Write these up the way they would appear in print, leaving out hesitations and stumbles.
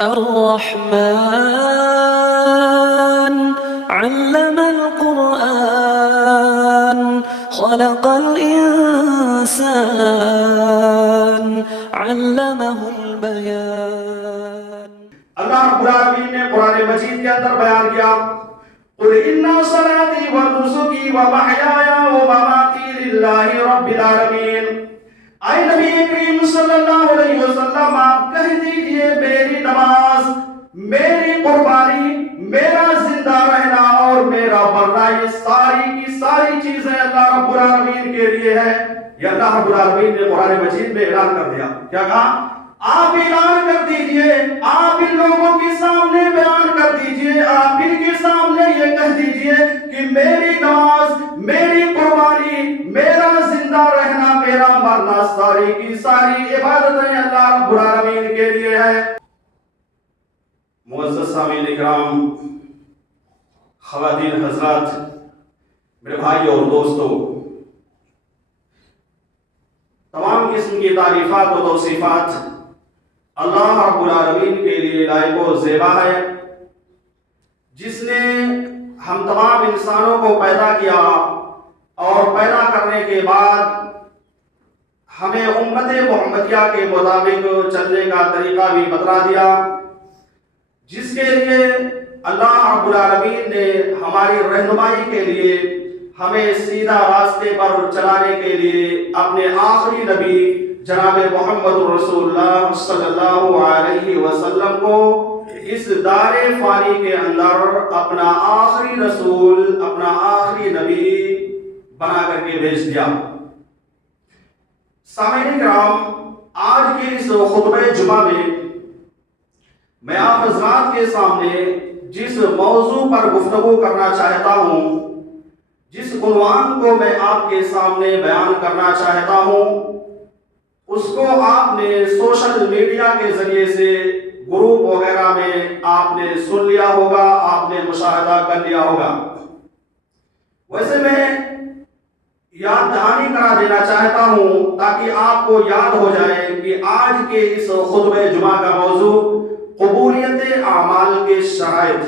الرحمن علم القرآن خلق الإنسان علمه البيان. اللہ رب العالمین نے قرآن مجید کے اندر بیان کیا قُلْ إِنَّ صَلَاتِي وَنُسُكِي وَمَحْيَايَ وَمَمَاتِي لِلَّهِ رَبِّ الْعَالَمِينَ. اے نبی کریم صلی اللہ علیہ وسلم آپ کہہ دیجئے میری نماز، میری قربانی، میرا زندہ رہنا اور میرا مرنا یہ ساری کی ساری چیزیں اللہ رب العالمین کے لیے ہے. یہ اللہ رب العالمین نے قرآن مجید میں اعلان کر دیا. کیا کہا؟ آپ اعلان کر دیجئے، آپ ان لوگوں کے سامنے بیان کر دیجئے، آپ ان کے سامنے یہ کہہ دیجئے کہ میری نماز، میری قربانی، میرا زندہ رہنا، میرا مرنا ساری کی ساری عبادتیں اللہ رب العالمین کے لیے ہے. معزز سامعین اکرام، خواتین حضرات، میرے بھائی اور دوستو، تمام قسم کی تعریفات و توصیفات اللہ رب العالمین کے لیے لائق و زیبا ہے، جس نے ہم تمام انسانوں کو پیدا کیا اور پیدا کرنے کے بعد ہمیں امت محمدیہ کے مطابق چلنے کا طریقہ بھی بتلا دیا، جس کے لیے اللہ رب العالمین نے ہماری رہنمائی کے لیے ہمیں سیدھا راستے پر چلانے کے لیے اپنے آخری نبی جناب محمد رسول اللہ صلی اللہ علیہ وسلم کو اس دار فانی کے اندر اپنا آخری رسول، اپنا آخری نبی بنا کر کے بھیج دیا. سامعین کرام، آج کے اس خطبہ جمعہ میں آپ حضرات کے سامنے جس موضوع پر گفتگو کرنا چاہتا ہوں، جس عنوان کو میں آپ کے سامنے بیان کرنا چاہتا ہوں، اس کو آپ نے سوشل میڈیا کے ذریعے سے گروپ وغیرہ میں آپ نے سن لیا ہوگا، آپ نے مشاہدہ کر لیا ہوگا. ویسے میں یاد دہانی کرا دینا چاہتا ہوں تاکہ آپ کو یاد ہو جائے کہ آج کے اس خطبہ جمعہ کا موضوع قبولیت اعمال کے شرائط،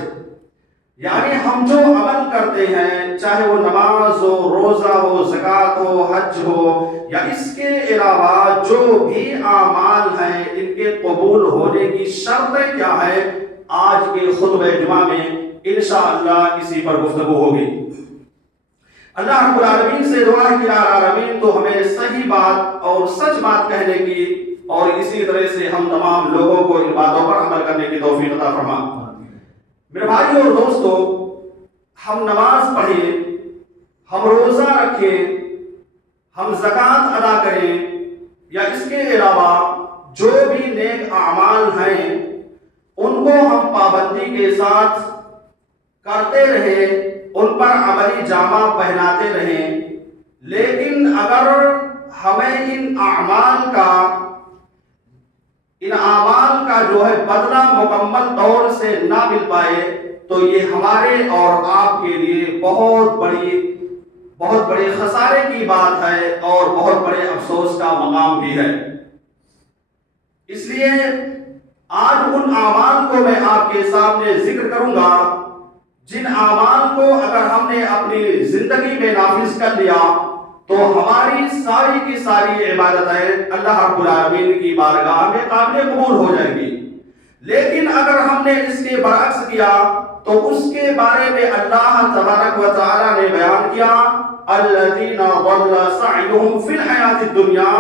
یعنی ہم جو عمل کرتے ہیں، چاہے وہ نماز ہو، روزہ ہو، زکوٰۃ ہو، حج ہو، یا اس کے علاوہ جو بھی اعمال ہیں، ان کے قبول ہونے کی شرطیں کیا ہے، آج کے خطبہ جمعہ میں انشاءاللہ اسی پر گفتگو ہوگی. اللہ رب العالمین سے دعا ہے کہ العالمین تو ہمیں صحیح بات اور سچ بات کہنے کی اور اسی طرح سے ہم تمام لوگوں کو ان باتوں پر عمل کرنے کی توفیق عطا فرما. میرے بھائی اور دوستو، ہم نماز پڑھیں، ہم روزہ رکھیں، ہم زکوٰۃ ادا کریں، یا اس کے علاوہ جو بھی نیک اعمال ہیں ان کو ہم پابندی کے ساتھ کرتے رہیں، ان پر عملی جامہ پہناتے رہیں، لیکن اگر ہمیں ان اعمال کا جو ہے بدلہ مکمل طور سے نہ مل پائے تو یہ ہمارے اور آپ کے لیے بہت بڑے خسارے کی بات ہے اور بہت بڑے افسوس کا مقام بھی ہے. اس لیے آج ان اعمال کو میں آپ کے سامنے ذکر کروں گا جن اعمال کو اگر ہم نے اپنی زندگی میں نافذ کر لیا تو ہماری ساری کی ساری عبادتیں اللہ رب العالمین کی بارگاہ میں قابل قبول ہو جائیں گی. لیکن اگر ہم نے اس کے برعکس کیا تو اس کے بارے میں اللہ تبارک و تعالی نے بیان کیا الذین ضل سعیہم فی الحیاۃ الدنیا،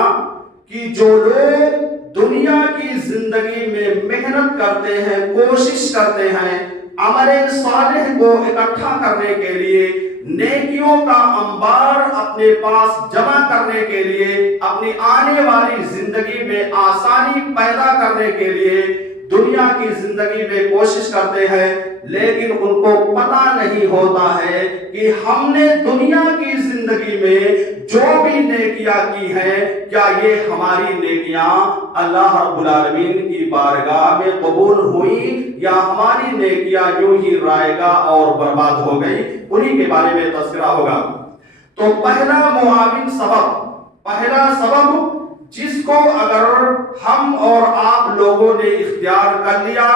کہ جو لوگ دنیا کی زندگی میں محنت کرتے ہیں، کوشش کرتے ہیں عمل صالح کو اکٹھا کرنے کے لیے، نیکیوں کا انبار اپنے پاس جمع کرنے کے لیے، اپنی آنے والی زندگی میں آسانی پیدا کرنے کے لیے دنیا کی زندگی میں کوشش کرتے ہیں، لیکن ان کو پتہ نہیں ہوتا ہے کہ ہم نے دنیا کی زندگی میں جو بھی نیکیاں کی ہیں، کیا یہ ہماری نیکیاں اللہ رب العالمین کی بارگاہ میں قبول ہوئی یا ہماری نیکیاں یوں ہی رائگاں اور برباد ہو گئی. انہی کے بارے میں تذکرہ ہوگا. تو پہلا معاون سبب، پہلا سبب جس کو اگر ہم اور آپ لوگوں نے اختیار کر لیا،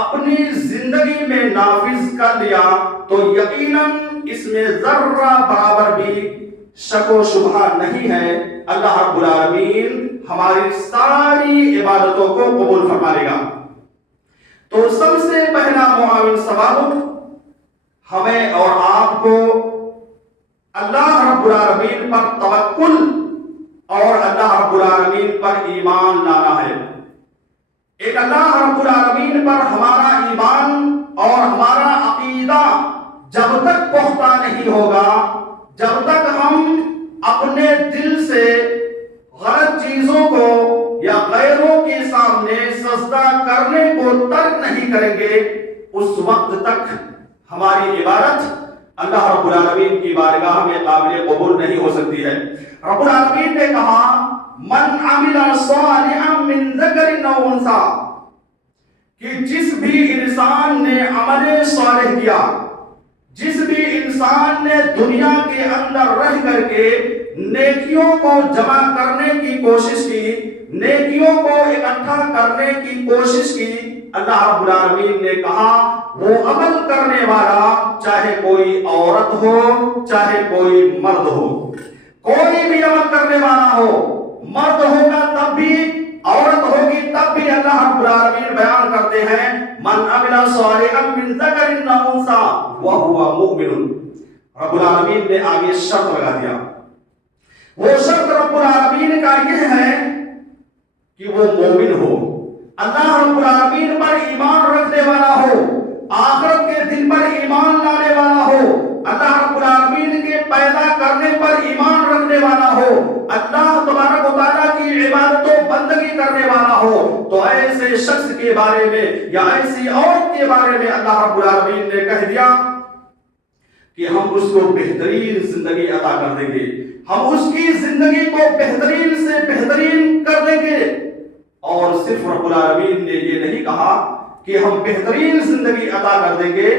اپنی زندگی میں نافذ کر لیا، تو یقیناً اس میں ذرہ برابر بھی شک و شبہ نہیں ہے، اللہ رب العالمین ہماری ساری عبادتوں کو قبول فرما لے گا۔ تو سب سے پہلا معاون سبب ہمیں اور آپ کو اللہ رب العالمین پر توکل اور اللہ رب العالمین پر ایمان لانا ہے۔ ایک اللہ رب العالمین پر ہمارا ایمان اور ہمارا عقیدہ جب تک پختہ نہیں ہوگا، جب تک ہم اپنے دل سے غلط چیزوں کو یا غیروں کے سامنے سجدہ کرنے کو ترک نہیں کریں گے، اس وقت تک ہماری عبادت اللہ رب العالمین کی بارگاہ میں قابل قبول نہیں ہو سکتی ہے۔ رب العالمین نے کہا من عمل صالحا من ذکر او انثی، کہ جس بھی انسان نے عمل صالح کیا، جس بھی انسان نے دنیا کے اندر رہ کر کے نیکیوں کو جمع کرنے کی کوشش کی، نیکیوں کو اکٹھا کرنے کی کوشش کی، اللہ رب العالمین نے کہا وہ عمل کرنے والا چاہے کوئی عورت ہو چاہے کوئی مرد ہو، کوئی بھی عمل کرنے والا ہو، مرد ہوگا تب بھی، عورت ہوگی تب بھی، اللہ رب العالمین بیان کرتے ہیں من عمل صالحا من ذکر او انثی وهو مؤمن۔ رب العالمین نے آگے شرط لگا دیا، وہ شرط رب العالمین کا یہ ہے کہ وہ مومن ہو، اللہ رب العالمین پر ایمان رکھنے والا ہو، آخرت کے دن پر ایمان لانے والا ہو، اللہ رب العالمین کے پیدا کرنے پر ایمان رکھنے والا ہو، اللہ تبارک و تعالیٰ کی عبادت و بندگی کرنے والا ہو، تو ایسے شخص کے بارے میں یا ایسی عورت کے بارے میں اللہ رب العالمین نے کہہ دیا کہ ہم اس کو بہترین زندگی عطا کر دیں گے، ہم اس کی زندگی کو بہترین سے بہترین کر دیں گے۔ اور صرف رب العالمین نے یہ نہیں کہا کہ ہم بہترین زندگی عطا کر دیں گے،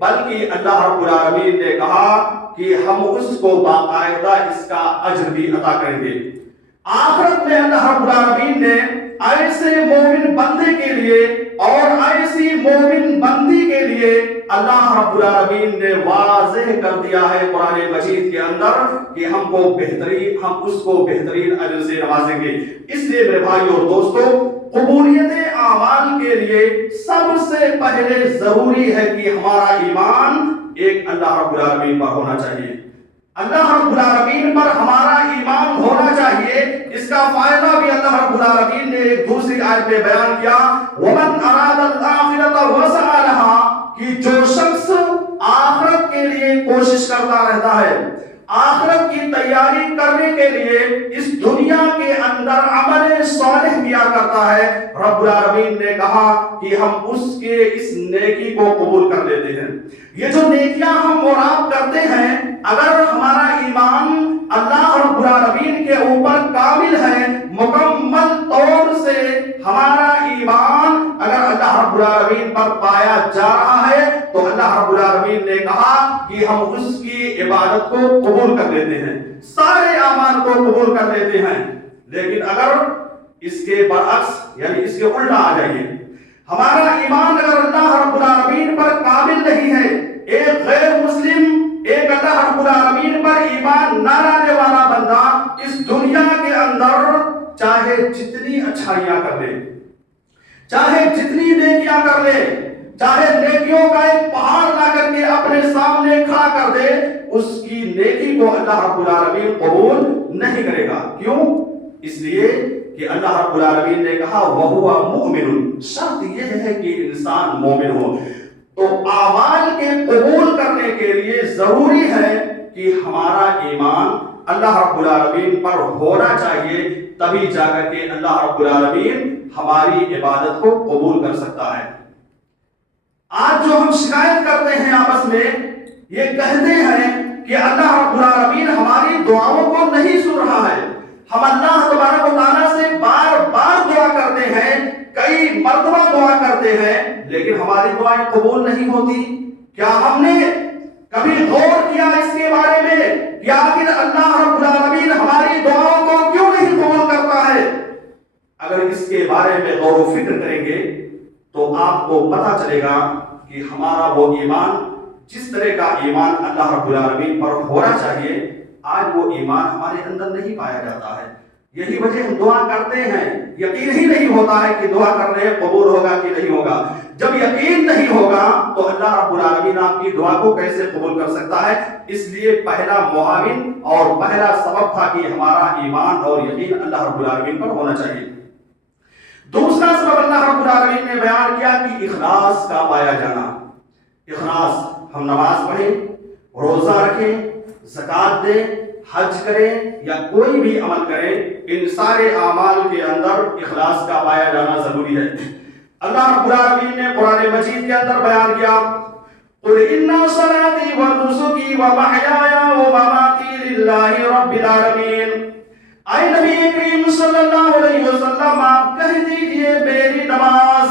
بلکہ اللہ رب العالمین نے کہا کہ ہم اس کو باقاعدہ اس کا اجر بھی عطا کریں گے۔ آخرت میں اللہ رب العالمین نے ایسے مومن بندے کے لیے اور ایسی مومن بندی کے لیے اللہ رب العالمین نے واضح کر دیا ہے قرآن مجید کے اندر کہ ہم اس کو بہترین اجر سے نوازیں گے۔ اس لیے میرے بھائی اور دوستو، قبولیت اعمال کے لیے سب سے پہلے ضروری ہے کہ ہمارا ایمان ایک اللہ رب العالمین پر ہونا چاہیے، اللہ رب العالمین پر ہمارا ایمان ہونا چاہیے۔ اس کا فائدہ بھی اللہ رب العالمین نے ایک دوسری آیت میں بیان کیا، وَمَنْ أَرَادَ الْآخِرَةَ وَسَعَى لَهَا، کہ جو شخص آخرت کے لیے کوشش کرتا رہتا ہے، آخرت کی تیاری کرنے کے لیے اس دنیا کے اندر عمل صالح کیا کرتا ہے، رب العالمین نے کہا کہ ہم اس کے اس نیکی کو قبول کر لیتے ہیں۔ یہ جو نیکیاں ہم اور آپ کرتے ہیں، اگر ہمارا ایمان اللہ رب العالمین کے اوپر کامل ہے، مکمل طور سے ہمارا ایمان اگر اللہ رب العالمین پر پایا جا رہا ہے، تو اللہ رب العالمین نے کہا کہ ہم اس کی عبادت کو قبول کر لیتے ہیں، سارے اعمال کو قبول کر لیتے ہیں۔ لیکن اگر اس کے برعکس یعنی اس کے الٹا آ جائیے، ہمارا ایمان اگر اللہ رب العالمین پر کامل نہیں ہے، ایک غیر مسلم ایک اللہ رب العالمین پر ایمان نہ لانے والا بندہ اس دنیا کے اندر چاہے جتنی اچھائیاں کر لے، چاہے جتنی نیکیاں کر لے، چاہے نیکیوں کا ایک پہاڑ لا کر کے اپنے سامنے کھڑا کر دے، اس کی نیکی کو اللہ رب العالمین قبول نہیں کرے گا۔ کیوں؟ اس لیے کہ اللہ رب العالمین نے کہا وَهُوَ مُؤْمِنٌ، شرط یہ ہے کہ انسان مومن ہو۔ تو اعمال کے قبول کرنے کے لیے ضروری ہے کہ ہمارا ایمان اللہ رب العالمین پر ہونا چاہیے، تبھی جا کر کے اللہ رب العالمین ہماری عبادت کو قبول کر سکتا ہے۔ آج جو ہم شکایت کرتے ہیں آپس میں، یہ کہتے ہیں کہ اللہ رب العالمین ہماری دعاؤں کو نہیں سن رہا ہے، ہم اللہ تبارک و تعالیٰ سے بار بار دعا کرتے ہیں، کئی مرتبہ دعا کرتے ہیں، لیکن ہماری دعائیں قبول نہیں ہوتی۔ کیا ہم نے کبھی غور کیا اس کے بارے میں کہ آخر اللہ رب العالمین ہماری دعاؤں کو کیوں نہیں قبول کرتا ہے؟ اگر اس کے بارے میں غور و فکر کریں گے تو آپ کو پتہ چلے گا کہ ہمارا وہ ایمان، جس طرح کا ایمان اللہ رب العالمین پر ہونا چاہیے، آج وہ ایمان ہمارے اندر نہیں پایا جاتا ہے۔ یہی وجہ ہم دعا کرتے ہیں، یقین ہی نہیں ہوتا ہے کہ دعا کر رہے ہیں قبول ہوگا کہ نہیں ہوگا۔ جب یقین نہیں ہوگا تو اللہ رب العالمین آپ کی دعا کو کیسے قبول کر سکتا ہے؟ اس لیے پہلا معاون اور پہلا سبب تھا کہ ہمارا ایمان اور یقین اللہ رب العالمین پر ہونا چاہیے۔ دوسرا سبب اللہ رب العالمین نے بیان کیا کہ اخلاص کا پایا جانا۔ اخلاص، ہم نماز پڑھیں، روزہ رکھیں، زکوٰۃ دیں، حج کریں یا کوئی بھی عمل کریں، ان سارے اعمال کے اندر اخلاص کا پایا جانا ضروری ہے۔ اللہ رب العالمین نے قرآن مجید کے اندر بیان کیا، قُلْ إِنَّ صَلَاتِي وَنُسُكِي وَمَحْيَايَ وَمَمَاتِي لِلَّهِ رَبِّ الْعَالَمِينَ۔ اے نبی کریم صلی اللہ علیہ وسلم، آپ کہہ دیجئے میری نماز،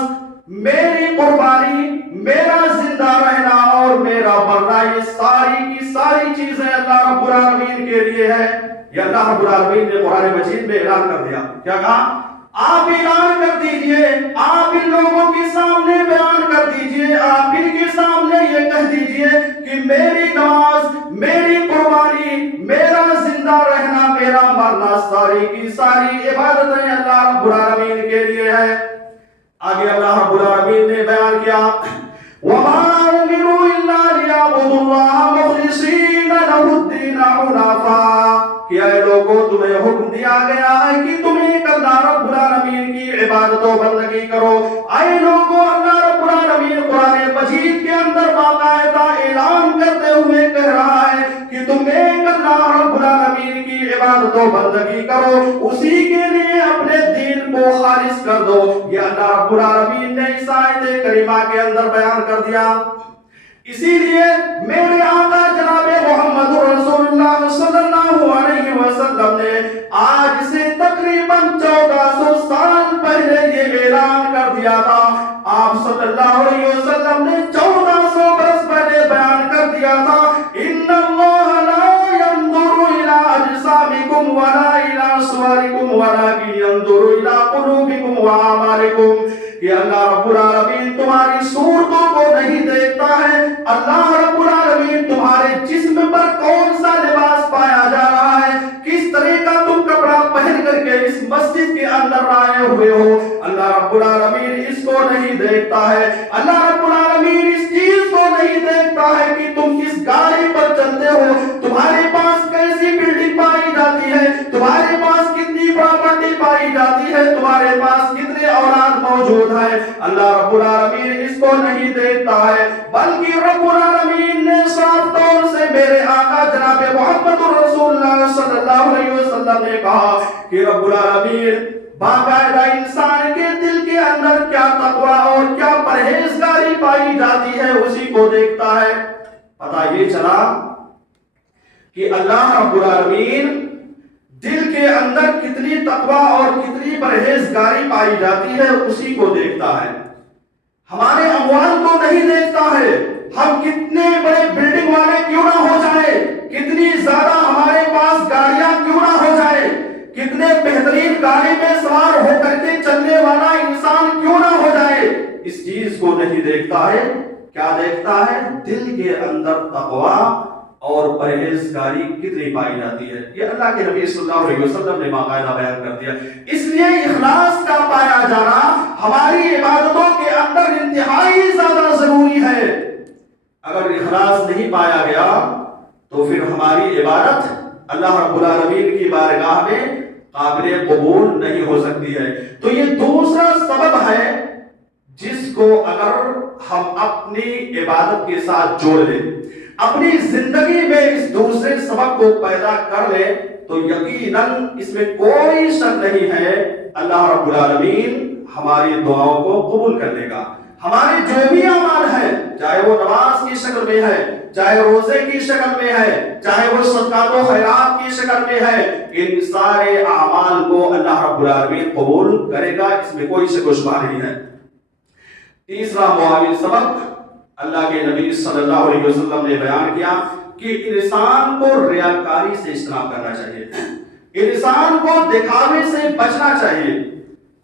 میری قربانی، میرا زندہ رہنا اور میرا مرنا، یہ ساری کی ساری چیزیں اللہ رب العالمین کے لیے ہے۔ یہ اللہ رب العالمین نے قرآن مجید میں اعلان کر دیا۔ کیا کہا؟ آپ اعلان کر دیجئے، آپ ان لوگوں کے سامنے بیان کر دیجئے، آپ ان کے سامنے یہ کہہ دیجئے کہ میری نماز، میری قربانی، میرا زندہ رہنا، میرا مرنا، ساری کی ساری عبادتیں اللہ رب العالمین کے لیے ہے۔ آگے اللہ رب العالمین نے بیان کیا، وَمَا أُمِرُوا إِلَّا لِيَعْبُدُوا اللَّهَ مُخْلِصِينَ لَهُ الدِّينَ حُنَفَاءَ، کہ اے لوگوں تمہیں حکم دیا گیا ہے کہ تم ایک اللہ رب العالمین کی عبادت و بندگی کرو۔ اے لوگوں، اللہ رب العالمین قرآن مجید کے اندر باقاعدہ اعلان کرتے ہوئے کہہ رہا ہے کہ تم ایک اللہ رب العالمین کی عبادت و بندگی کرو، اسی کے لیے اپنے دین کو خالص کر دو۔ یہ اللہ رب العالمین نے اس آیت کریمہ کے اندر بیان کر دیا۔ اسی لیے میرے آقا جناب محمد رسول اللہ صلی اللہ علیہ وسلم نے آج سے تقریباً 1400 سال پہلے یہ اعلان کر دیا تھا۔ آپ صلی اللہ علیہ وسلم نے 1400 برس پہلے بیان کر دیا تھا، ان اللہ لا ينظر الى اجسامکم ولا الى صورکم ولکن ينظر الى قلوبکم واعمالکم، کہ اللہ رب العالمین تمہاری صورتوں کو نہیں دیکھتا ہے، اللہ رب العالمین تمہارے جسم پر کون سا لباس پایا جا رہا ہے، کس طرح کا تم کپڑا پہن کر کے اس مسجد کے اندر آئے ہوئے ہو، اللہ رب العالمین اس کو نہیں دیکھتا ہے۔ اللہ رب العالمین اس چیز کو نہیں دیکھتا ہے کہ تم کس گاڑی پر چلتے ہو، تمہارے پاس کیسی بلڈنگ پائی جاتی ہے، تمہارے پاس کتنی پراپرٹی پائی جاتی ہے، تمہارے پاس کتنے اولاد موجود ہے، اللہ رب العالمین اس کو نہیں دیکھتا ہے، بلکہ رب العالمین نے صاف طور سے میرے آقا جناب محمد رسول اللہ صلی اللہ علیہ وسلم نے کہا کہ رب العالمین باقاعدہ انسان کے دل کے اندر کیا تقوی اور کیا پرہیزگاری پائی جاتی ہے اسی کو دیکھتا ہے۔ پتہ یہ چلا کہ اللہ رب العالمین دل کے اندر کتنی تقوی اور کتنی پرہیزگاری پائی جاتی ہے اسی کو دیکھتا ہے، ہمارے اموال کو نہیں دیکھتا ہے، ہم کتنے بڑے بلڈنگ والے کیوں نہ ہو جائیں، کتنی زیادہ ہمارے پاس گاڑیاں کیوں نہ ہو جائیں، کتنے بہترین گاڑی میں سوار ہو کر کے چلنے والا انسان کیوں نہ ہو جائے، اس چیز کو نہیں دیکھتا ہے۔ کیا دیکھتا ہے؟ دل کے اندر تقوی اور پرہیزگاری کتنی پائی جاتی ہے۔ یہ اللہ کے نبی صلی اللہ علیہ وسلم نے باقاعدہ بیان کر دیا۔ اس لیے اخلاص کا پایا جانا ہماری عبادتوں کے اندر انتہائی زیادہ ضروری ہے۔ اگر اخلاص نہیں پایا گیا تو پھر ہماری عبادت اللہ رب العالمین کی بارگاہ میں قابل قبول نہیں ہو سکتی ہے۔ تو یہ دوسرا سبب ہے جس کو اگر ہم اپنی عبادت کے ساتھ جوڑ لیں، اپنی زندگی میں اس دوسرے سبب کو پیدا کر لیں، تو یقیناً اس میں کوئی شک نہیں ہے اللہ رب العالمین ہماری دعاؤں کو قبول کر لے گا۔ ہمارے جو بھی اعمال ہیں، چاہے وہ نماز کی شکل میں ہے، چاہے روزے کی شکل میں ہے، چاہے وہ صدقات و خیرات کی شکل میں ہے، ان سارے اعمال کو اللہ رب العالمین قبول کرے گا، اس میں کوئی شک و شبہ نہیں ہے۔ تیسرا معاون سبب اللہ کے نبی صلی اللہ علیہ وسلم نے بیان کیا کہ انسان کو ریاکاری سے اجتناب کرنا چاہیے، انسان کو دکھاوے سے بچنا چاہیے۔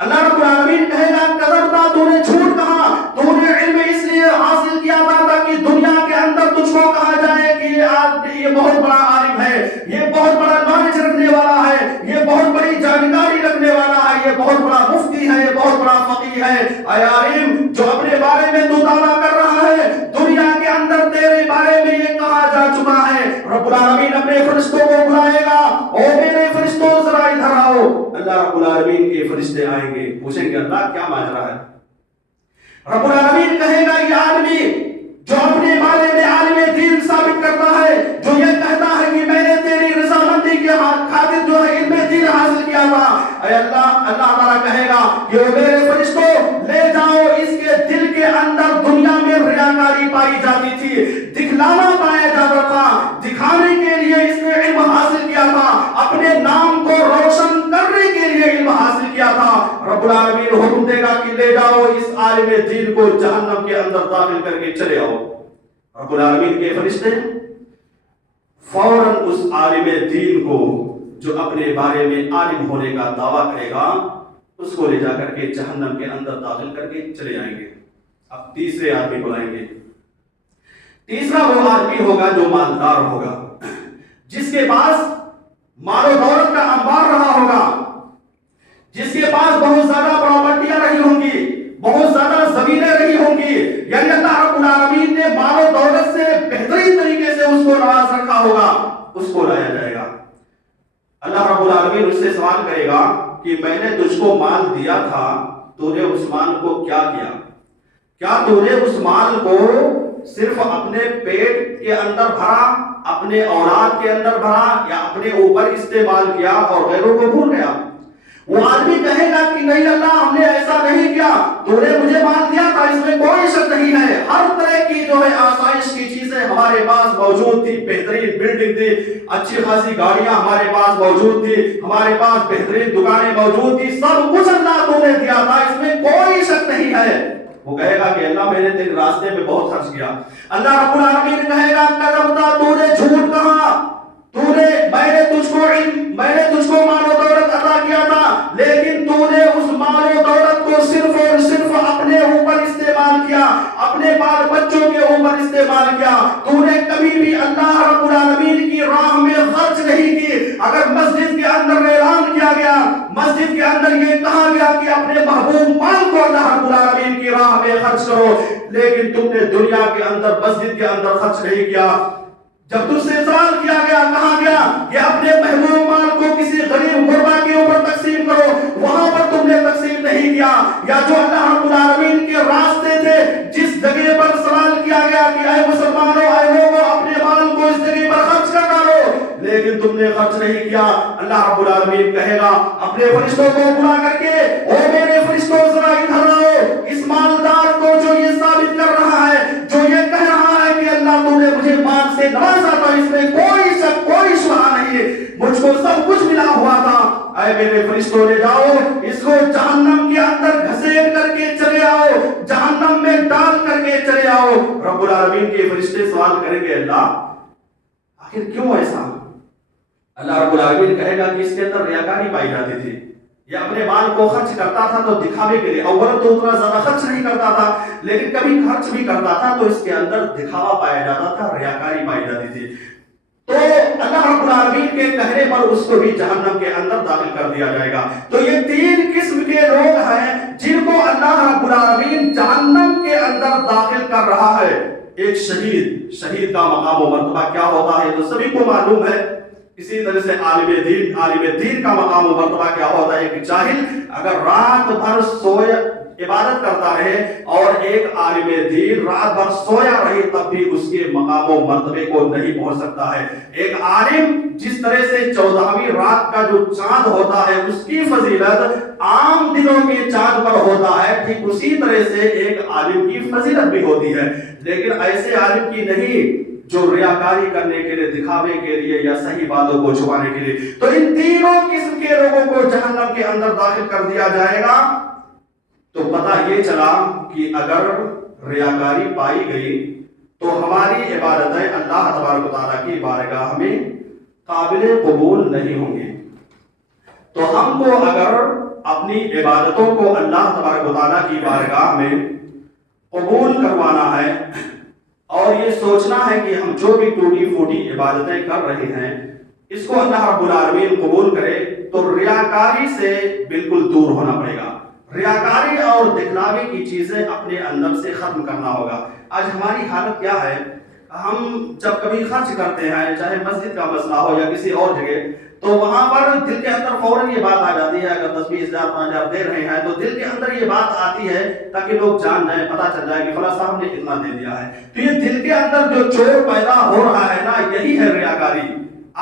اللہ رب العالمین کہے گا کذبتا، تو نے جھوٹ کہا، تو نے علم اس لیے حاصل کیا تھا تاکہ دنیا کے اندر تجھ کو کہا جائے کہ یہ بہت بڑا عالم ہے، یہ بہت بڑا نالج رکھنے والا ہے، یہ بہت بڑی جانکاری رکھنے والا ہے، یہ بہت بڑا مفتی ہے، یہ بہت بڑا فقیہ ہے۔ اے عالم، جو اپنے بارے میں تو دعویٰ کر رہا ہے، دنیا کے اندر تیرے بارے میں یہ کہا جا چکا ہے۔ رب العالمین اپنے فرشتوں کو بلائے گا، او میرے فرشتوں ذرا ادھر آؤ۔ اللہ رب العالمین کے فرشتے آئیں گے، پوچھیں گے اللہ کیا ماجرا ہے؟ رب العالمین کہے گا یہ آدمی جو اپنے بارے میں عالم دین ثابت کرتا ہے، جو یہ کہتا ہے کہ میں نے تیری رضامندی کے خاطر جو ہے علم دین حاصل کیا تھا، اے اللہ تعالیٰ کہے گا کہ میرے فرشتوں لے جاؤ، اس کے دل کے اندر دنیا میں ریاکاری پائی جاتی تھی، دکھلانا پایا جاتا تھا، دکھانے کے لیے اس نے علم حاصل کیا تھا، اپنے نام کو روشن کرنے کے لیے علم حاصل کیا تھا۔ رب العالمین حکم دے گا کہ لے جاؤ اس عالم دین کو جہنم کے اندر داخل کر کے چلے آؤ۔ رب العالمین کے فرشتے فوراً اس عالم دین کو جو اپنے بارے میں عالم ہونے کا دعویٰ کرے گا، اس کو لے جا کر کے جہنم کے اندر داخل کر کے چلے جائیں گے۔ اب تیسرے آدمی بلائیں گے۔ تیسرا وہ آدمی ہوگا جو مالدار ہوگا، جس کے پاس مال و دولت کا انبار رہا ہوگا، جس کے پاس بہت زیادہ پراپرٹیاں رہی ہوں گی، بہت زیادہ زمینیں رہی ہوں گی، یعنی اللہ رب العالمین نے مال و دولت سے بہترین طریقے سے اس کو نواز رکھا ہوگا، اس کو لایا جائے گا۔ اللہ رب العالمین اس سے سوال کرے گا کہ میں نے تجھ کو مال دیا تھا، تو نے اس مال کو کیا کیا؟ کیا تو نے اس مال کو صرف اپنے پیٹ کے اندر بھرا، اپنے اولاد کے اندر بھرا، یا اپنے اوپر استعمال کیا اور غیروں کو بھول گیا؟ وہ آدمی کہے گا کہ نہیں اللہ، ہم نے ایسا نہیں کیا، تو نے مجھے مال دیا تھا، اس میں کوئی شک نہیں ہے، ہر طرح کی جو ہے آسائش کی چیزیں ہمارے پاس موجود تھی، بہترین بلڈنگ تھی، اچھی خاصی گاڑیاں ہمارے پاس موجود تھی، ہمارے پاس بہترین دکانیں موجود تھی، سب کچھ اللہ تو نے دیا تھا، اس میں کوئی شک نہیں ہے۔ وہ کہے گا کہ اللہ میں نے تیرے راستے میں بہت خرچ کیا۔ اللہ رب العالمین کہے گا کذبتا، تو نے جھوٹ کہا، میں نے تجھ کو مال و دولت عطا کیا تھا، لیکن تو نے اس مال و دولت کو صرف اور صرف اپنے اوپر استعمال کیا، اپنے بال بچوں کے اوپر استعمال کیا، تو نے کبھی بھی اللہ رب العالمین کی راہ میں خرچ نہیں کی۔ اگر مسجد کے اندر اعلان کیا گیا، مسجد کے اندر یہ کہا گیا کہ اپنے محبوب مال کو اللہ رب العالمین کی راہ میں خرچ کرو، لیکن تم نے دنیا کے اندر مسجد کے اندر خرچ نہیں کیا۔ جب تم سے سوال کیا گیا، کہا گیا کہ اپنے محبوب مال کو کسی غریب غربا کے اوپر تقسیم کرو، وہاں پر تم نے تقسیم نہیں کیا۔ یا جو اللہ رب العالمین کے راستے تھے، جس جگہ پر سوال کیا گیا کہ اے مسلمانوں، اے لوگوں، اپنے مال کو اس جگہ پر خرچ کر ڈالو، لیکن تم نے خرچ نہیں کیا۔ اللہ رب العالمین کہے گا اپنے فرشتوں کو بلا کر کے، او میرے فرشتوں ذرا ادھر آؤ، اس مالدار کو جو یہ ثابت کر رہا ہے، جو یہ کہہ رہا ہے کہ اللہ تو نے مجھے مال سے نوازا تھا، اس میں کوئی شک کوئی شبہ نہیں، مجھ کو سب کچھ ملا ہوا تھا، اے میرے فرشتوں لے جاؤ، اس کو جہنم کے اندر گھسیٹ کر کے چلے آؤ، جہنم میں ڈال کر کے چلے آؤ۔ رب العالمین کے فرشتے سوال کریں گے اللہ آخر کیوں ایسا؟ اللہ رب العالمین کہے گا کہ اس کے اندر ریاکاری پائی جاتی تھی، یہ اپنے مال کو خرچ کرتا تھا تو دکھاوے کے لیے، اولا تو اتنا زیادہ خرچ نہیں کرتا تھا، لیکن کبھی خرچ بھی کرتا تھا تو اس کے اندر دکھاوا پایا جاتا تھا، ریاکاری پائی جاتی تھی۔ تو اللہ رب العالمین کے کہنے پر اس کو بھی جہنم کے اندر داخل کر دیا جائے گا۔ تو یہ تین قسم کے لوگ ہیں جن کو اللہ رب العالمین جہنم کے اندر داخل کر رہا ہے۔ ایک شہید کا مقام و مرتبہ کیا ہوتا ہے تو سبھی کو معلوم ہے۔ اسی طرح سے عالم دین کا مقام و مرتبہ کیا ہوتا ہے کہ جاہل اگر رات بھر سویا عبادت کرتا رہے اور ایک عالم دین رات بھر سویا رہے تب بھی اس کے مقام و مرتبے کو نہیں پہنچ سکتا ہے۔ ایک عالم جس طرح سے 14ویں رات کا جو چاند ہوتا ہے اس کی فضیلت عام دنوں کے چاند پر ہوتا ہے، ٹھیک اسی طرح سے ایک عالم کی فضیلت بھی ہوتی ہے، لیکن ایسے عالم کی نہیں جو ریاکاری کرنے کے لیے، دکھاوے کے لیے یا صحیح باتوں کو چھپانے کے لیے۔ تو ان تینوں قسم کے لوگوں کو جہنم کے اندر داخل کر دیا جائے گا۔ تو پتہ یہ چلا کہ اگر ریاکاری پائی گئی تو ہماری عبادتیں اللہ تبارک و تعالیٰ کی بارگاہ میں قابل قبول نہیں ہوں گی۔ تو ہم کو اگر اپنی عبادتوں کو اللہ تبارک و تعالیٰ کی بارگاہ میں قبول کروانا ہے اور یہ سوچنا ہے کہ ہم جو بھی ٹوٹی پھوٹی عبادتیں کر رہے ہیں اس کو اللہ رب العالمین قبول کرے، تو ریاکاری سے بالکل دور ہونا پڑے گا۔ ریاکاری اور دکھلاوے کی چیزیں اپنے اندر سے ختم کرنا ہوگا۔ آج ہماری حالت کیا ہے، ہم جب کبھی خرچ کرتے ہیں، چاہے مسجد کا مسئلہ ہو یا کسی اور جگہ، تو وہاں پر دل کے اندر فوراً یہ بات آ جاتی ہے، اگر 10-20,000 5,000 دے رہے ہیں تو دل کے اندر یہ بات آتی ہے تاکہ لوگ جان جائیں، پتہ چل جائے کہ فلاں صاحب نے اتنا دے دیا ہے۔ تو یہ دل کے اندر جو چور پیدا ہو رہا ہے نا، یہی ہے ریاکاری۔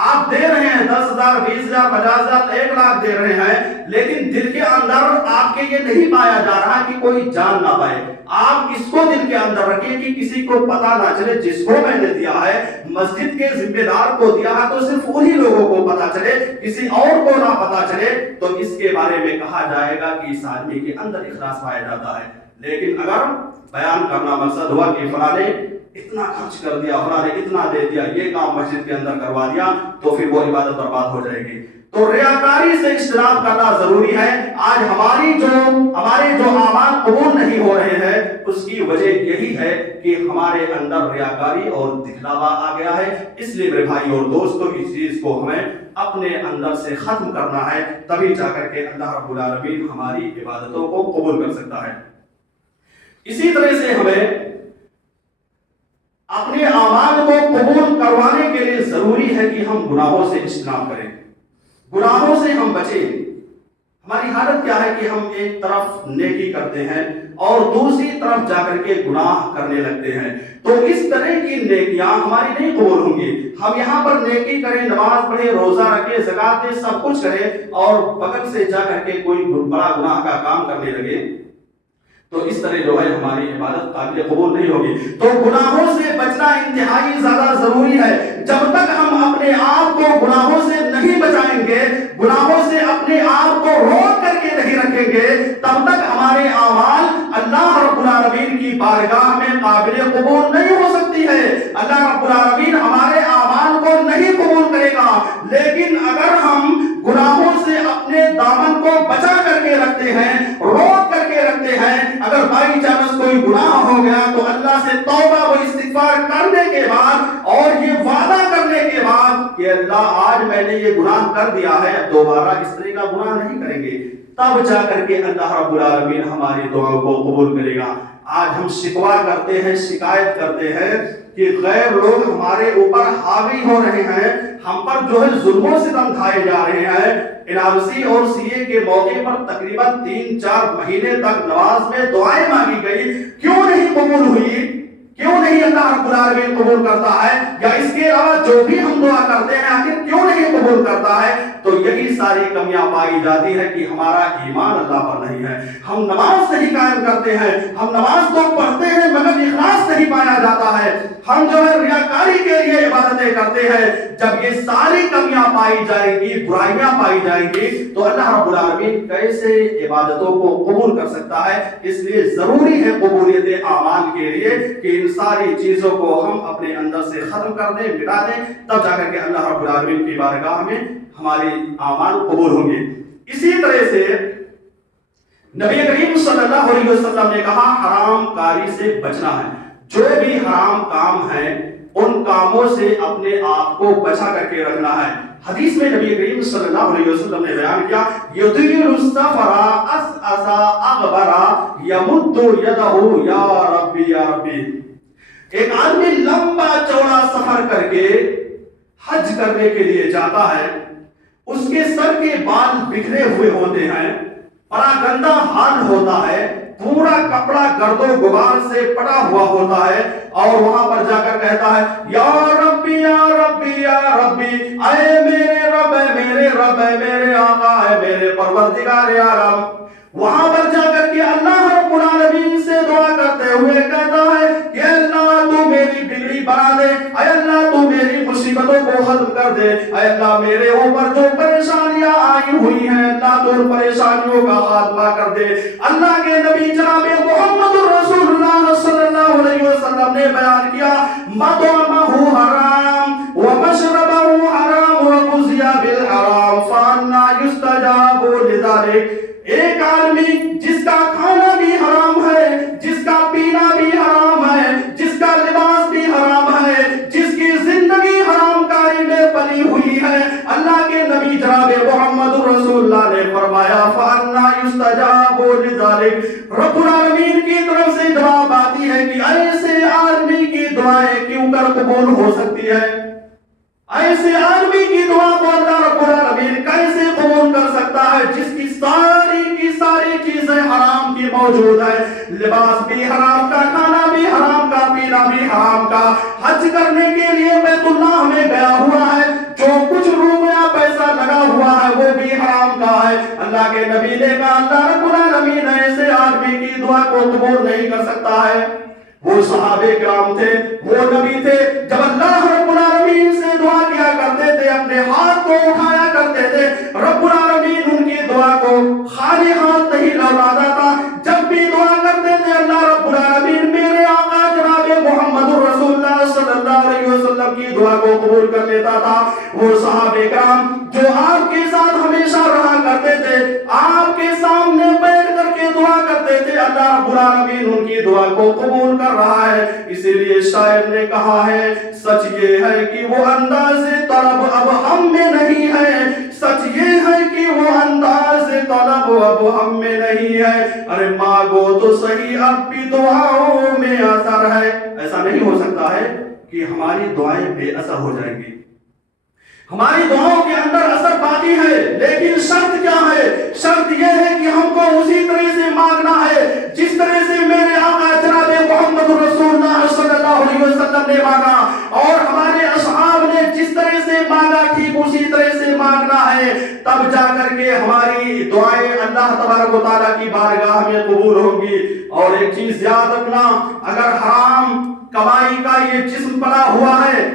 آپ دے رہے ہیں 10,000 20,000 50,000 1 لاکھ دے رہے ہیں، لیکن دل کے اندر آپ کے یہ نہیں پایا جا رہا کہ کوئی جان نہ پائے۔ آپ اس کو دل کے اندر رکھیے کہ کسی کو پتا نہ چلے، جس کو میں نے دیا ہے، مسجد کے ذمہ دار کو دیا ہے تو صرف انہی لوگوں کو پتا چلے، کسی اور کو نہ پتا چلے۔ تو اس کے بارے میں کہا جائے گا کہ اس آدمی کے اندر اخلاص پایا جاتا ہے۔ لیکن اگر بیان کرنا مقصد ہوا کہ فلاں نے اتنا خرچ کر دیا، فلاں نے اتنا دے دیا، یہ کام مسجد کے اندر کروا دیا، تو پھر وہ عبادت برباد ہو جائے گی۔ تو ریاکاری سے اجتناب کرنا ضروری ہے۔ آج ہمارے جو اعمال قبول نہیں ہو رہے ہیں، اس کی وجہ یہی ہے کہ ہمارے اندر ریاکاری اور دکھلاوا آ گیا ہے۔ اس لیے میرے بھائی اور دوستوں، اس چیز کو ہمیں اپنے اندر سے ختم کرنا ہے، تبھی جا کر کے اللہ رب العالمین ہماری عبادتوں کو قبول کر سکتا ہے۔ اسی طرح سے ہمیں اپنے اعمال کو قبول کروانے کے لیے ضروری ہے کہ ہم گناہوں سے اجتناب کریں، گناہوں سے ہم بچیں۔ ہماری حالت کیا ہے کہ ہم ایک طرف نیکی کرتے ہیں اور دوسری طرف جا کر کے گناہ کرنے لگتے ہیں، تو اس طرح کی نیکیاں ہماری نہیں قبول ہوں گی۔ ہم یہاں پر نیکی کریں، نماز پڑھیں، روزہ رکھیں، زکات دیں، سب کچھ کریں، اور بغل سے جا کر کے کوئی بڑا گناہ کا کام کرنے لگے، تو اس طرح جو ہے ہماری عبادت قابل قبول نہیں ہوگی۔ تو گناہوں سے بچنا انتہائی زیادہ ضروری ہے۔ جب تک ہم اپنے آپ کو گناہوں سے نہیں بچائیں گے، گناہوں سے اپنے آپ کو روک کر کے نہیں رکھیں گے، تب تک ہمارے اعمال اللہ رب العالمین کی بارگاہ میں قابل قبول نہیں ہو سکتی ہے۔ اللہ رب العالمین ہمارے اعمال کو نہیں قبول کرے گا۔ لیکن اگر ہم گناہوں سے اپنے دامن کو بچا کر کے رکھتے ہیں، روک کر کے رکھتے ہیں، اگر بائی چانس کوئی گناہ ہو گیا تو اللہ سے توبہ و استغفار کرنے کے بعد اور یہ وعدہ کرنے کے بعد کہ اللہ آج میں نے یہ گناہ کر دیا ہے، اب دوبارہ اس طرح کا گناہ نہیں کریں گے، تب جا کر کے اللہ رب العالمین ہماری دعاؤں کو قبول کرے گا۔ آج ہم شکوہ کرتے ہیں، شکایت کرتے ہیں کہ غیر لوگ ہمارے اوپر حاوی ہو رہے ہیں، ہم پر جو ہے ظلم و ستم ڈھائے جا رہے ہیں۔ NRC اور CA کے موقع پر تقریباً 3-4 مہینے تک نماز میں دعائیں مانگی گئی، کیوں نہیں قبول ہوئی؟ کیوں نہیں اللہ رب العالمین قبول کرتا ہے؟ یا اس کے علاوہ جو بھی ہم دعا کرتے ہیں آخر کیوں نہیں قبول کرتا ہے؟ تو یہی ساری کمیاں پائی جاتی ہے کہ ہمارا ایمان اللہ پر نہیں ہے، ہم نماز نہیں قائم کرتے ہیں، ہم نماز تو پڑھتے ہیں مگر اخلاص نہیں پایا جاتا ہے، ہم جو ہے ریاکاری کے لیے عبادتیں کرتے ہیں۔ جب یہ ساری کمیاں پائی جائیں گی، برائیاں پائی جائیں گی، تو اللہ رب العالمین کیسے عبادتوں کو قبول کر سکتا ہے؟ اس لیے ضروری ہے قبولیت اعمال کے لیے کہ ان ساری چیزوں کو ہم اپنے اندر سے ختم کر دیں، مٹا دیں، تب جا کر کے اللہ رب العالمین کی بارگاہ میں ہمارے اعمال قبول ہوں گے۔ اسی طرح سے نبی کریم صلی اللہ علیہ وسلم نے کہا حرام کاری سے بچنا ہے۔ جو بھی حرام کام ہے ان کاموں سے اپنے آپ کو بچا کر کے رکھنا ہے۔ حدیث میں نبی کریم صلی اللہ علیہ وسلم نے بیان کیا یطیر السفر اسعس اغبر یمد یدہ یا ربی یا ربی۔ ایک آدمی لمبا چوڑا سفر کر کے حج کرنے کے لیے جاتا ہے، اس کے سر کے بال بکھرے ہوئے ہوتے ہیں، پراگندہ حال ہوتا ہے، پورا کپڑا گرد و غبار سے پٹا ہوا ہوتا ہے، اور وہاں پر جا کر کہتا ہے یا ربی یا ربی یا ربی، اے میرے رب اے میرے رب اے میرے آقا اے میرے پروردگار عالم۔ وہاں پر جا کر کے اللہ رب العالمین سے دعا کرتے ہوئے کہتا ہے کہ اللہ تو میری بگڑی بنا دے، اے اللہ تو میری مصیبتوں کو ختم کر دے، اے اللہ میرے اوپر جو پریشانیاں آئی ہوئی ہیں اللہ تو ان پریشانیوں کا خاتمہ کر دے۔ اللہ کے نبی جناب محمد رسول اللہ صلی اللہ علیہ وسلم نے بیان کیا مطعمہ حرام ومشربہ حرام وغذی بالحرام فانا یستجاب لذلک۔ ایسے آدمی کی دعا کو اللہ رب العالمین کیسے قبول کر سکتا ہے جس کی ساری چیزیں حرام کی موجود ہے، لباس بھی حرام کا، کھانا بھی حرام کا، پینا بھی حرام کا، حج کرنے کے لیے بیت اللہ میں گیا ہوا ہے، جو کچھ روپیہ پیسہ لگا ہوا ہے وہ بھی حرام کا ہے۔ اللہ کے نبی نے کہا اللہ رب العالمین ایسے آدمی کی دعا کو قبول نہیں کر سکتا ہے۔ وہ صحابہ کرام تھے، وہ نبی تھے، جب اللہ رب العالمین سے دعا کیا کرتے تھے اپنے ہاتھ کو اٹھایا کرتے تھے، رب العالمین ان کی دعا کو خالی ہاتھ نہیں لوٹاتا تھا۔ جب بھی دعا کرتے تھے اللہ رب العالمین میرے آقا جناب محمد رسول اللہ صلی اللہ علیہ وسلم کی دعا کو قبول کر لیتا تھا۔ وہ صحابہ کرام جو آپ کے ساتھ ہمیشہ رہا کرتے تھے، آپ کے سامنے بیٹھ کر کے دعا کرتے تھے، اللہ رب العالمین ان کی دعا کو قبول کر رہا ہے۔ اسی لیے شاعر نے کہا ہے سچ یہ ہے کہ وہ انداز طلب اب ہم میں نہیں ہے، سچ یہ ہے کہ وہ انداز طلب اب ہم میں نہیں ہے، ارے مانگو تو صحیح اب بھی دعاؤں میں اثر ہے۔ ایسا نہیں ہو سکتا ہے کہ ہماری دعائیں بے اثر ہو جائیں گی، ہماری دعاؤں کے اندر اثر باقی ہے، لیکن شرط کیا ہے؟ شرط یہ ہے کہ ہم کو اسی طرح سے مانگنا ہے جس طرح سے میرے آقا جناب محمد رسول اللہ صلی اللہ علیہ وسلم نے مانگا، اور ہمارے اصحاب نے جس طرح سے مانگا ٹھیک اسی طرح سے مانگنا ہے، تب جا کر کے ہماری دعائیں اللہ تبارک و تعالیٰ کی بارگاہ میں قبول ہوں گی۔ اور ایک چیز یاد رکھنا، اگر حرام کمائی کا یہ جسم پلا ہوا ہے،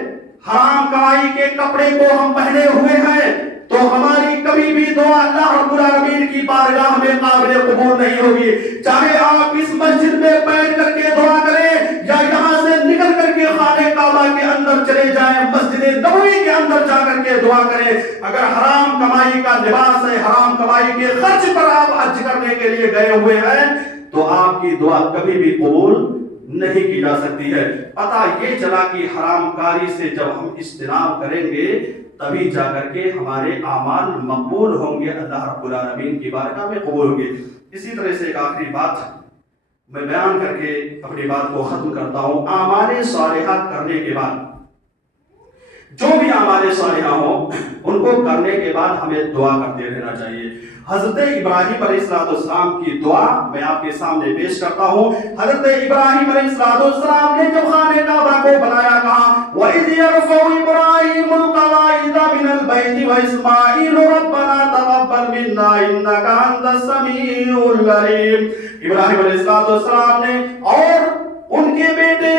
حرام کمائی کے کپڑے کو ہم پہنے ہوئے ہیں، تو ہماری کبھی بھی دعا اللہ رب العالمین کی بارگاہ میں قابل قبول نہیں ہوگی۔ چاہے آپ اس مسجد میں بیٹھ کر کے دعا کریں یا یہاں سے نکل کر کے خانہ کعبہ کے اندر چلے جائیں، مسجد نبوی کے اندر جا کر کے دعا کریں، اگر حرام کمائی کا لباس ہے، حرام کمائی کے خرچ پر آپ حج کرنے کے لیے گئے ہوئے ہیں، تو آپ کی دعا کبھی بھی قبول نہیں کی جا سکتی ہے۔ پتہ یہ چلا کہ حرام کاری سے جب ہم اجتناب کریں گے تبھی جا کر کے ہمارے اعمال مقبول ہوں گے، اللہ رب العالمین کی بارگاہ میں قبول ہوں گے۔ اسی طرح سے ایک آخری بات میں بیان کر کے اپنی بات کو ختم کرتا ہوں۔ اعمال صالحہ کرنے کے بعد، جو بھی اعمال صالحہ ہوں ان کو کرنے کے بعد ہمیں دعا کرتے رہنا چاہیے۔ حضرت ابراہیم علیہ السلام کی دعا میں آپ کے سامنے پیش کرتا ہوں۔ حضرت ابراہیم علیہ السلام نے جب خانہ کعبہ کو بنایا کہا وَإِذْ يَرْفَعُ إِبْرَاهِيمُ الْقَوَاعِدَ مِنَ الْبَيْتِ وَإِسْمَاعِيلُ رَبَّنَا تَقَبَّلْ مِنَّا إِنَّكَ أَنْتَ السَّمِيعُ الْعَلِيمُ۔ ابراہیم علیہ السلام نے اور ان کے بیٹے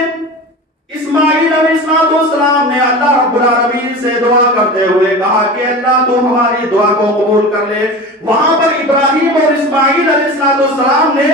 اسماعیل علیہ السلام نے اللہ رب العالمین سے دعا کرتے ہوئے کہا کہ اللہ تو ہماری دعا کو قبول کر لے۔ وہاں پر ابراہیم اور اسماعیل علیہ السلام نے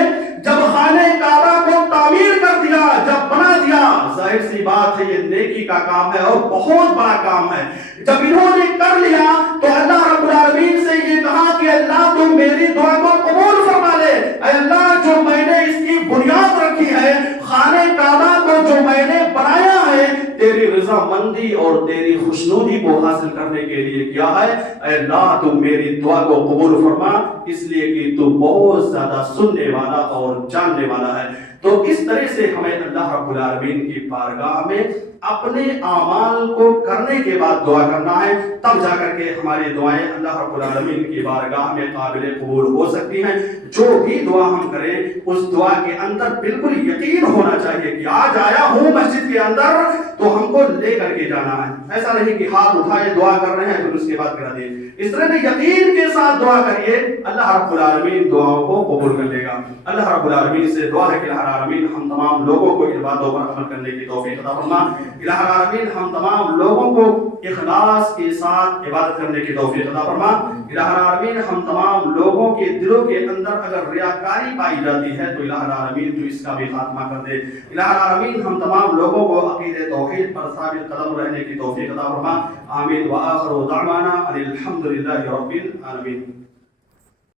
جب خانہ کعبہ کو تعمیر کر دیا، جب بنا دیا، ظاہر سی بات ہے یہ نیکی کا کام ہے اور بہت بڑا کام ہے۔ جب انہوں نے کر لیا تو اللہ رب العالمین سے یہ کہا کہ اللہ تم میری دعا کو قبول فرما لے، اے اللہ جو میں نے اس کی بنیاد رکھی ہے، خانہ کعبہ کو جو میں نے بنایا ہے، تیری رضا مندی اور تیری خوشنودی کو حاصل کرنے کے لیے کیا ہے، اے اللہ تم میری دعا کو قبول فرما، اس لیے کہ تو بہت زیادہ سننے والا اور جاننے والا ہے۔ تو اس طرح سے ہمیں اللہ رب العالمین کی بارگاہ میں اپنے اعمال کو کرنے کے بعد دعا کرنا ہے، تب جا کر کے ہماری دعائیں اللہ رب العالمین کی بارگاہ میں قابل قبول ہو سکتی ہیں۔ جو بھی دعا ہم کریں اس دعا کے اندر بالکل یقین ہونا چاہیے کہ آج آیا ہوں مسجد کے اندر تو ہم کو لے کر کے جانا ہے، ایسا نہیں کہ ہاتھ اٹھائے دعا کر رہے ہیں پھر اس کے بعد کرا دیں۔ اس طرح یقین کے ساتھ دعا کریے، اللہ رب العالمین دعاؤں کو قبول کر لے گا۔ اللہ رب العالمین سے دعا ہے کہ الہ العالمین ہم تمام لوگوں کو ان باتوں پر عمل کرنے کی توفیق عطا فرما۔ الہ العالمین ہم تمام لوگوں کو اخلاص کے ساتھ عبادت کرنے کی توفیق عطا فرما۔ الہ العالمین ہم تمام لوگوں کے دلوں کے اندر اگر ریاکاری پائی جاتی ہے تو الہ العالمین تو اس کا بھی خاتمہ کر دے۔ الہ العالمین ہم تمام لوگوں کو عقیدہ توحید پر ثابت قدم رہنے کی توفیق عطا فرما۔ آمین وآخر دعوانا الحمد للہ رب العالمین۔